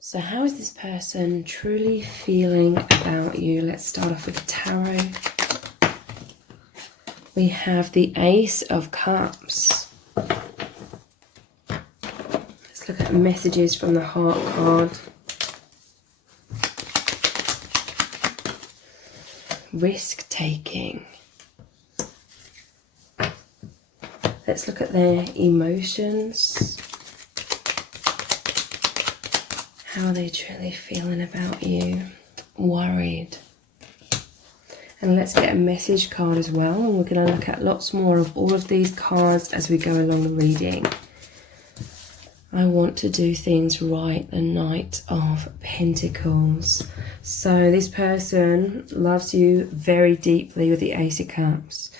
So how is this person truly feeling about you? Let's start off with the tarot. We have the Ace of Cups. Let's look at messages from the Heart card. Risk-taking. Let's look at their emotions. How are they truly feeling about you? Worried. And let's get a message card as well. And we're going to look at lots more of all of these cards as we go along the reading. I want to do things right, the Knight of Pentacles. So this person loves you very deeply with the Ace of Cups.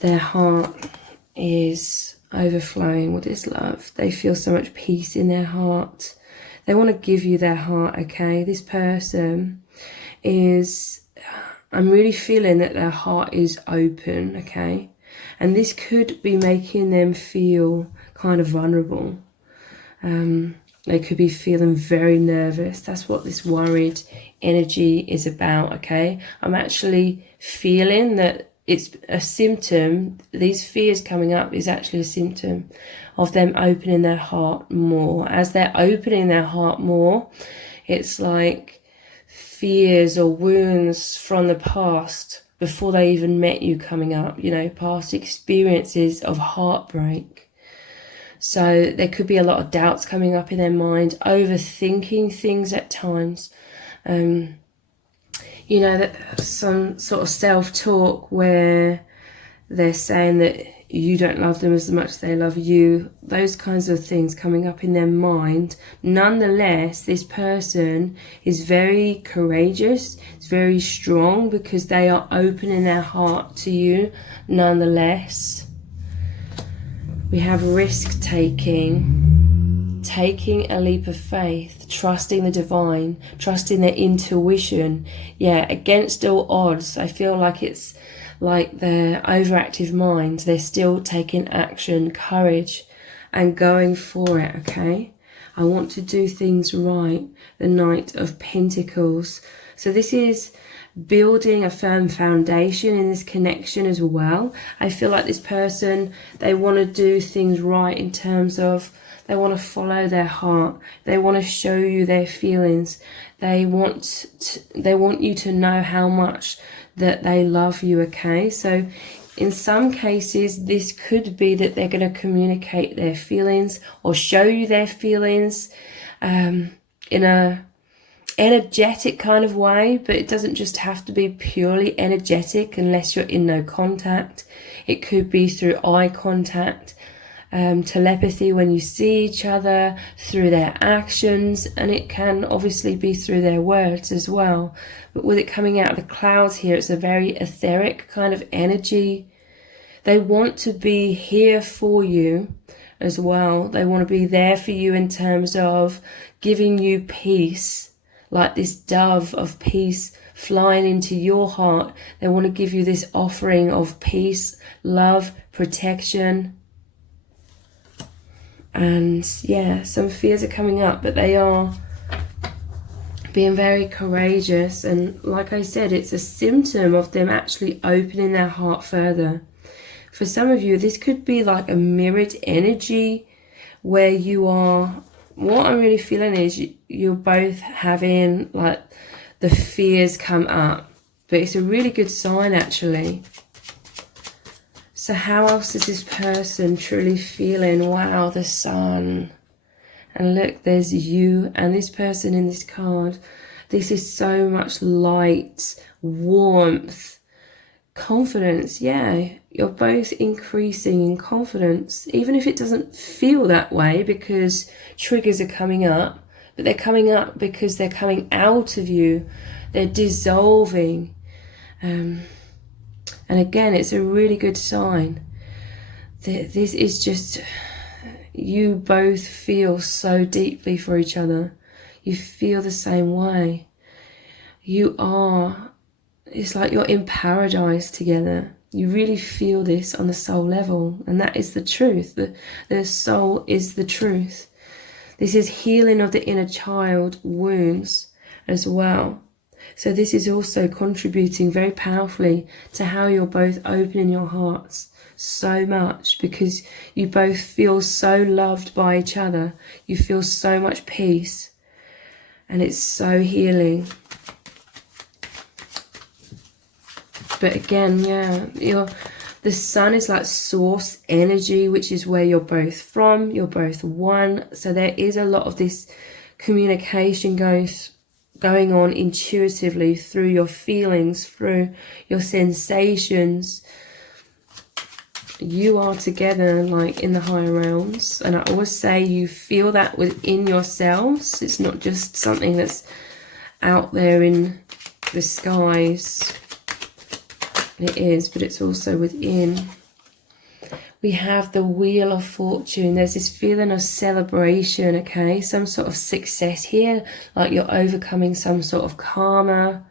Their heart is overflowing with this love. They feel so much peace in their heart. They want to give you their heart, okay? This person is, I'm really feeling that their heart is open, okay? And this could be making them feel kind of vulnerable. They could be feeling very nervous. That's what this worried energy is about, okay? I'm actually feeling that it's a symptom. These fears coming up is actually a symptom of them opening their heart more. As they're opening their heart more, it's like fears or wounds from the past before they even met you coming up, you know, past experiences of heartbreak. So there could be a lot of doubts coming up in their mind, overthinking things at times. You know, that some sort of self-talk where they're saying that you don't love them as much as they love you. Those kinds of things coming up in their mind. Nonetheless, this person is very courageous. It's very strong because they are opening their heart to you nonetheless. We have risk-taking, taking a leap of faith, trusting the divine, trusting their intuition. Yeah, against all odds. I feel like it's like their overactive mind. They're still taking action, courage, and going for it, okay? I want to do things right. The Knight of Pentacles. So this is building a firm foundation in this connection as well. I feel like this person, they want to do things right in terms of they want to follow their heart. They want to show you their feelings. They want you to know how much that they love you, okay? So in some cases, this could be that they're going to communicate their feelings or show you their feelings in a energetic kind of way, but it doesn't just have to be purely energetic unless you're in no contact. It could be through eye contact, telepathy when you see each other, through their actions, and it can obviously be through their words as well. But with it coming out of the clouds here, it's a very etheric kind of energy. They want to be here for you as well. They want to be there for you in terms of giving you peace, like this dove of peace flying into your heart. They want to give you this offering of peace, love, protection. And yeah, some fears are coming up, but they are being very courageous. And like I said, it's a symptom of them actually opening their heart further. For some of you, this could be like a mirrored energy where you are, what I'm really feeling is you're both having like the fears come up, but it's a really good sign actually. So how else is this person truly feeling? Wow, the Sun. And look, there's you and this person in this card. This is so much light, warmth, confidence. Yeah, you're both increasing in confidence, even if it doesn't feel that way because triggers are coming up. But they're coming up because they're coming out of you. They're dissolving. And again, it's a really good sign. This is just, you both feel so deeply for each other. You feel the same way. You are, it's like you're in paradise together. You really feel this on the soul level. And that is the truth. The soul is the truth. This is healing of the inner child wounds as well. So this is also contributing very powerfully to how you're both opening your hearts so much, because you both feel so loved by each other. You feel so much peace, and it's so healing. But again, yeah, the sun is like source energy, which is where you're both from. You're both one. So there is a lot of this communication going on intuitively through your feelings, through your sensations. You are together like in the higher realms. And I always say you feel that within yourselves. It's not just something that's out there in the skies. It is, but it's also within. We have the Wheel of Fortune. There's this feeling of celebration, okay? Some sort of success here, like you're overcoming some sort of karma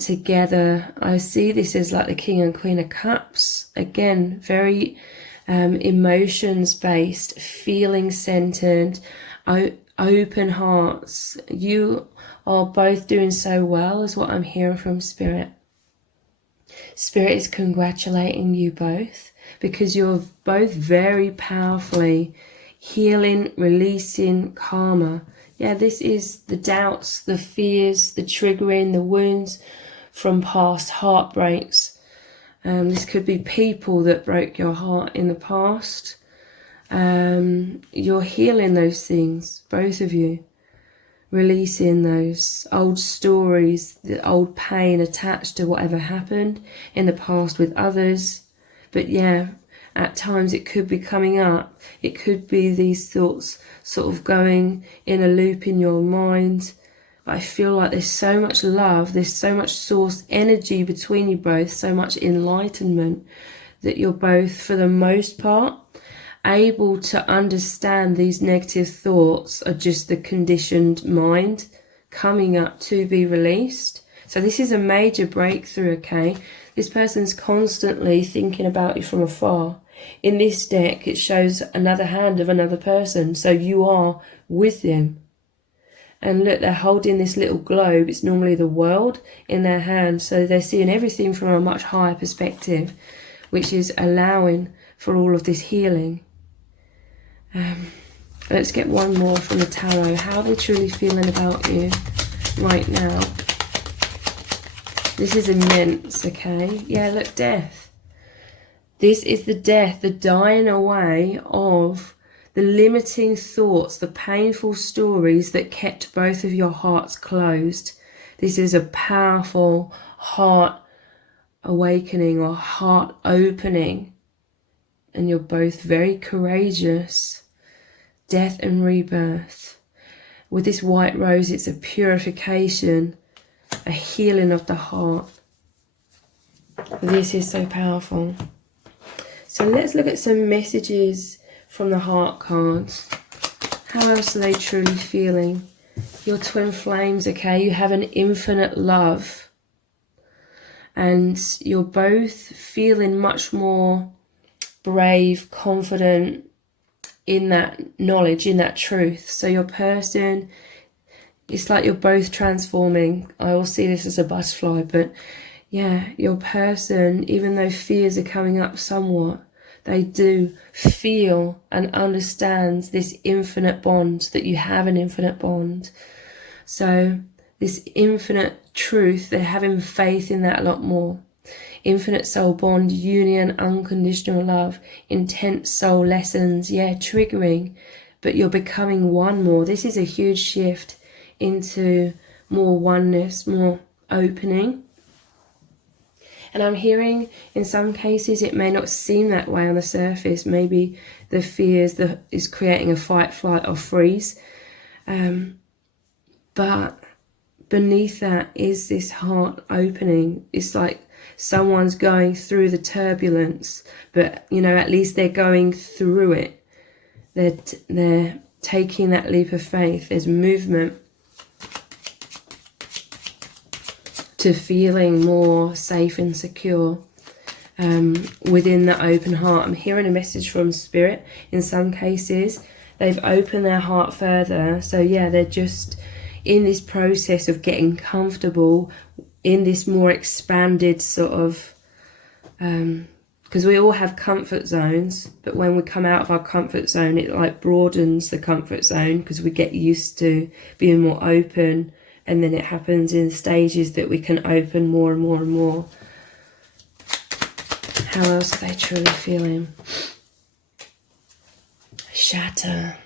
together. I see this as like the King and Queen of Cups. Again, very emotions-based, feeling-centered, open hearts. You are both doing so well, is what I'm hearing from Spirit. Spirit is congratulating you both, because you're both very powerfully healing, releasing karma. Yeah, this is the doubts, the fears, the triggering, the wounds from past heartbreaks. This could be people that broke your heart in the past. You're healing those things, both of you. Releasing those old stories, the old pain attached to whatever happened in the past with others. But yeah, at times it could be coming up. It could be these thoughts sort of going in a loop in your mind. But I feel like there's so much love, there's so much source energy between you both, so much enlightenment, that you're both, for the most part, able to understand these negative thoughts are just the conditioned mind coming up to be released. So this is a major breakthrough, okay? This person's constantly thinking about you from afar. In this deck, it shows another hand of another person, so you are with them. And look, they're holding this little globe. It's normally the world in their hand, so they're seeing everything from a much higher perspective, which is allowing for all of this healing. Let's get one more from the tarot. How are they truly feeling about you right now? This is immense, okay? Yeah, look, death. This is the death, the dying away of the limiting thoughts, the painful stories that kept both of your hearts closed. This is a powerful heart awakening or heart opening. And you're both very courageous. Death and rebirth. With this white rose, it's a purification, a healing of the heart. This is so powerful. So let's look at some messages from the heart cards. How else are they truly feeling? Your twin flames, okay? You have an infinite love. And you're both feeling much more brave, confident in that knowledge, in that truth. So your person, it's like you're both transforming. I will see this as a butterfly, but yeah, your person, even though fears are coming up somewhat, they do feel and understand this infinite bond, that you have an infinite bond. So this infinite truth, they're having faith in that a lot more. Infinite soul bond, union, unconditional love, intense soul lessons, yeah, triggering, but you're becoming one more. This is a huge shift into more oneness, more opening. And I'm hearing in some cases it may not seem that way on the surface. Maybe the fears that is creating a fight, flight or freeze. But beneath that is this heart opening. It's like someone's going through the turbulence, but you know, at least they're going through it. They're taking that leap of faith. There's movement to feeling more safe and secure within the open heart. I'm hearing a message from Spirit in some cases they've opened their heart further. So yeah, they're just in this process of getting comfortable in this more expanded sort of, because we all have comfort zones, but when we come out of our comfort zone, it like broadens the comfort zone because we get used to being more open, and then it happens in stages that we can open more and more and more. How else are they truly feeling? Shatter.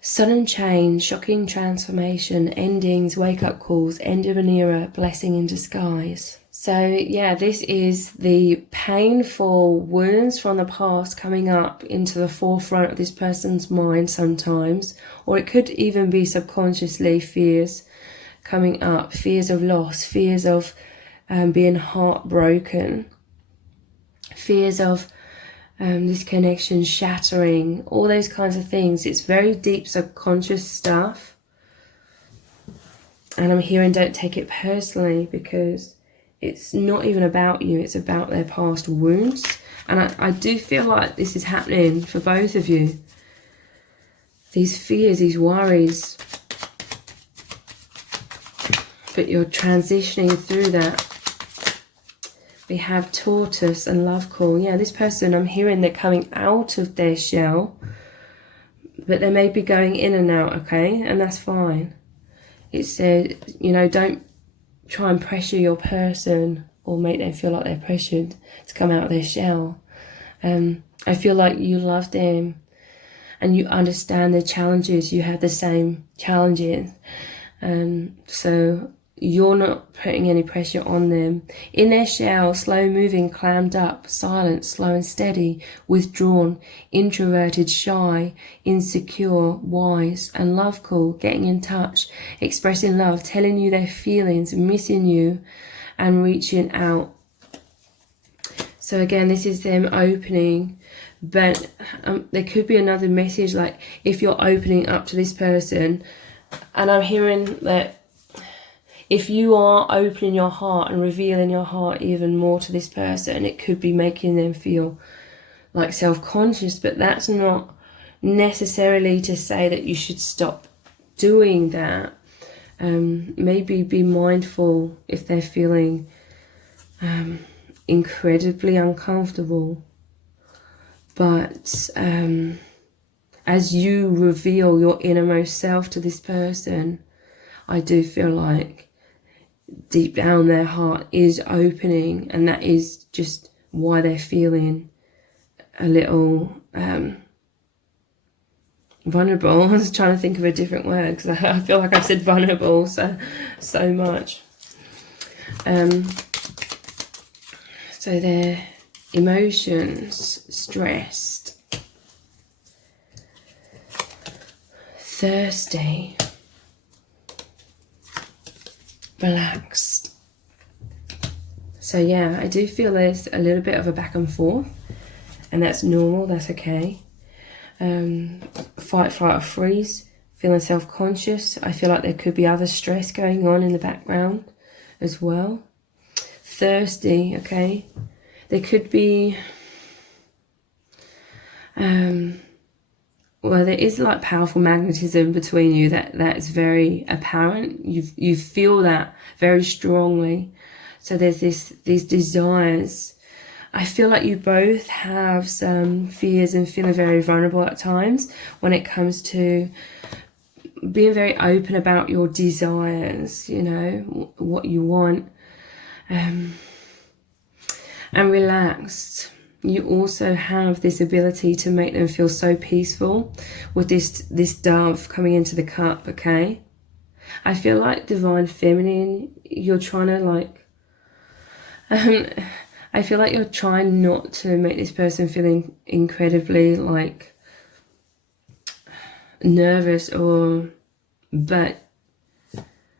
Sudden change, shocking transformation, endings, wake-up calls, end of an era, blessing in disguise. So yeah, this is the painful wounds from the past coming up into the forefront of this person's mind sometimes, or it could even be subconsciously fears coming up, fears of loss, fears of being heartbroken, fears of this connection shattering, all those kinds of things. It's very deep subconscious stuff. And I'm hearing don't take it personally, because it's not even about you, it's about their past wounds. And I do feel like this is happening for both of you. These fears, these worries. But you're transitioning through that. We have tortoise and love call. Yeah, this person, I'm hearing they're coming out of their shell, but they may be going in and out, okay? And that's fine. It said, you know, don't try and pressure your person or make them feel like they're pressured to come out of their shell. I feel like you love them and you understand their challenges. You have the same challenges. So you're not putting any pressure on them. In their shell, slow moving, clammed up, silent, slow and steady, withdrawn, introverted, shy, insecure, wise, and love call, getting in touch, expressing love, telling you their feelings, missing you, and reaching out. So again, this is them opening, but there could be another message, like if you're opening up to this person, and I'm hearing that if you are opening your heart and revealing your heart even more to this person, it could be making them feel like self-conscious, but that's not necessarily to say that you should stop doing that. Maybe be mindful if they're feeling incredibly uncomfortable. But as you reveal your innermost self to this person, I do feel like deep down their heart is opening, and that is just why they're feeling a little vulnerable. I was trying to think of a different word because I feel like I've said vulnerable so much. So their emotions, stressed, thirsty, relaxed. So yeah, I do feel there's a little bit of a back and forth, and that's normal, that's okay. Fight, flight or freeze, feeling self-conscious. I feel like there could be other stress going on in the background as well. Thirsty, okay. There could be well, there is like powerful magnetism between you that is very apparent. You feel that very strongly. So there's these desires. I feel like you both have some fears and feeling very vulnerable at times when it comes to being very open about your desires, you know, what you want, and relaxed. You also have this ability to make them feel so peaceful with this dove coming into the cup, okay? I feel like divine feminine, you're trying to like, I feel like you're trying not to make this person feeling incredibly like nervous but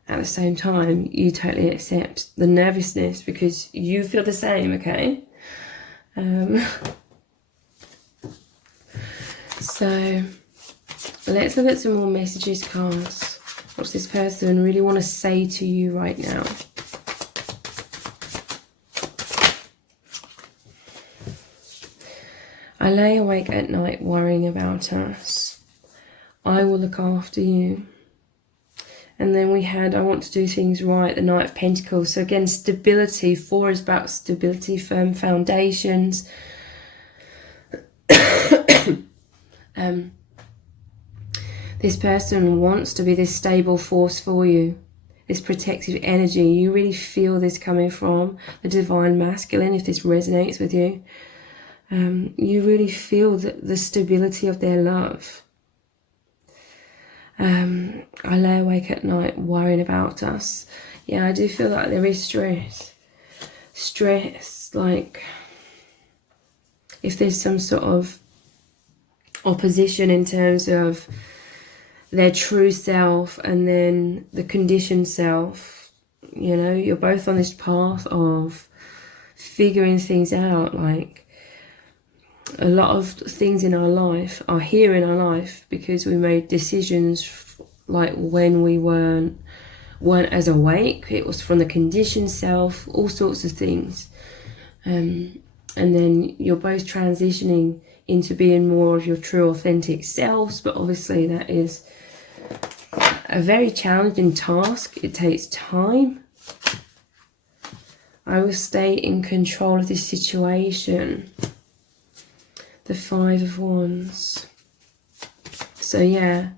at the same time, you totally accept the nervousness because you feel the same, okay? So let's look at some more messages, cards. What does this person really want to say to you right now? I lay awake at night worrying about us. I will look after you. And then we had, I want to do things right, the Knight of Pentacles. So again, stability. 4 is about stability, firm foundations. This person wants to be this stable force for you, this protective energy. You really feel this coming from the Divine Masculine, if this resonates with you. You really feel the stability of their love. I lay awake at night worrying about us. Yeah, I do feel like there is stress. Stress, like if there's some sort of opposition in terms of their true self and then the conditioned self, you know, you're both on this path of figuring things out. Like a lot of things in our life are here in our life because we made decisions like when we weren't as awake. It was from the conditioned self, all sorts of things. And then you're both transitioning into being more of your true authentic selves, but obviously that is a very challenging task. It takes time. I will stay in control of this situation. The 5 of Wands. So yeah,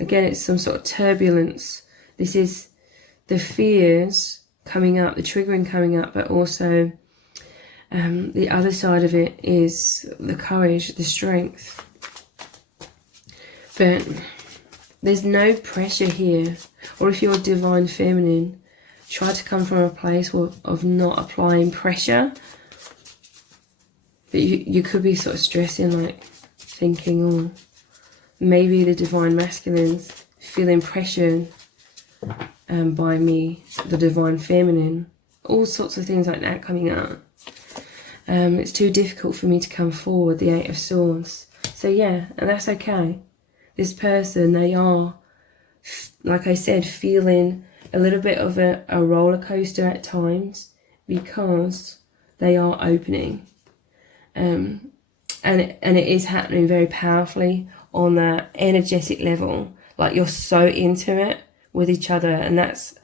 again, it's some sort of turbulence. This is the fears coming up, the triggering coming up, but also the other side of it is the courage, the strength. But there's no pressure here. Or if you're Divine Feminine, try to come from a place of not applying pressure. But you could be sort of stressing, like thinking, oh, maybe the Divine Masculine's feeling pressured by me, the Divine Feminine. All sorts of things like that coming up. It's too difficult for me to come forward, the 8 of Swords. So yeah, and that's okay. This person, they are, like I said, feeling a little bit of a roller coaster at times because they are opening. And it is happening very powerfully on that energetic level. Like you're so intimate with each other, and that's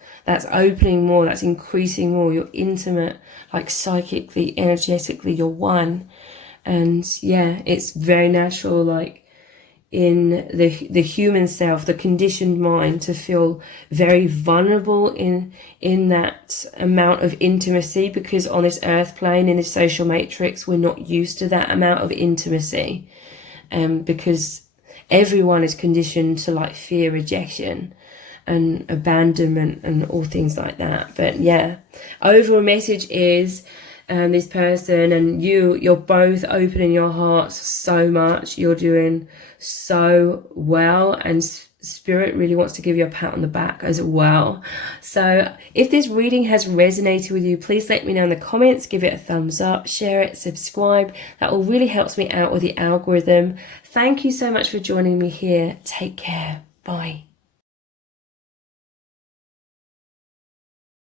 opening more, that's increasing more. You're intimate, like psychically, energetically, you're one. And yeah, it's very natural, like in the human self, the conditioned mind, to feel very vulnerable in that amount of intimacy, because on this earth plane, in this social matrix, we're not used to that amount of intimacy, because everyone is conditioned to like fear rejection and abandonment and all things like that. But yeah, overall message is this person and you're both opening your hearts so much. You're doing so well, and Spirit really wants to give you a pat on the back as well. So if this reading has resonated with you, please let me know in the comments. Give it a thumbs up, share it, subscribe. That will really helps me out with the algorithm. Thank you so much for joining me here. Take care. Bye.